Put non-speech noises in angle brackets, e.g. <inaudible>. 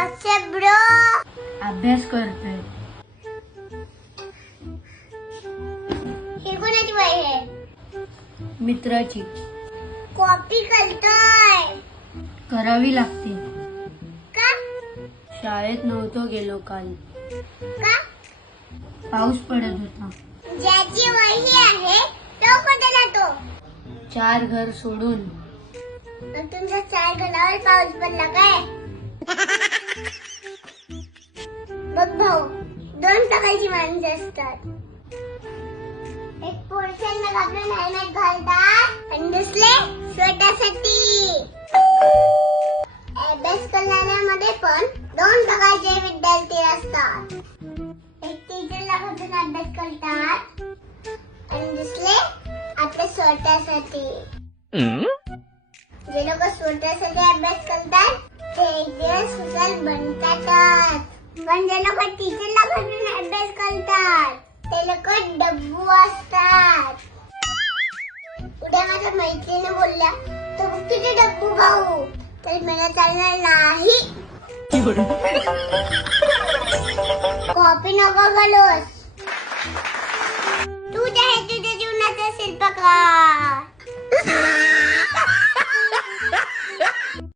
Bro. अभ्यास हे कोणाची वय आहे? मित्राची. कॉपी करतोय. करावी लागते. का? शाळेत नव्हतो गेलो काल. का? पाऊस पडत होता. ज्याची वही आहे तो कुठे जातो? चार घर सोडून. तुमच्या चार घरावर पाऊस पडला काय? बघ भाऊ दोन प्रकारची माणसं असतात. एक मग आपलं हेल्मेट घालतात आणि दुसरे स्वतःसाठी. अभ्यास करणाऱ्यामध्ये पण दोन प्रकारचे विद्यार्थी असतात. एक टीचरला बघून अभ्यास करतात. आणि दुसरे आपल्या स्वतःसाठी. जे लोक स्वतःसाठी अभ्यास करतात ते एक दिवस हुशार बनतातच. पण जे लोक टीचरला बघून अभ्यास करतात. ते लोक डब्बू असतात. उद्या माझ्या मैत्रिणी बोलल्या तू किती डब्बू भाऊ तर मला चालणार नाही. <laughs> कॉपी नको घालूस.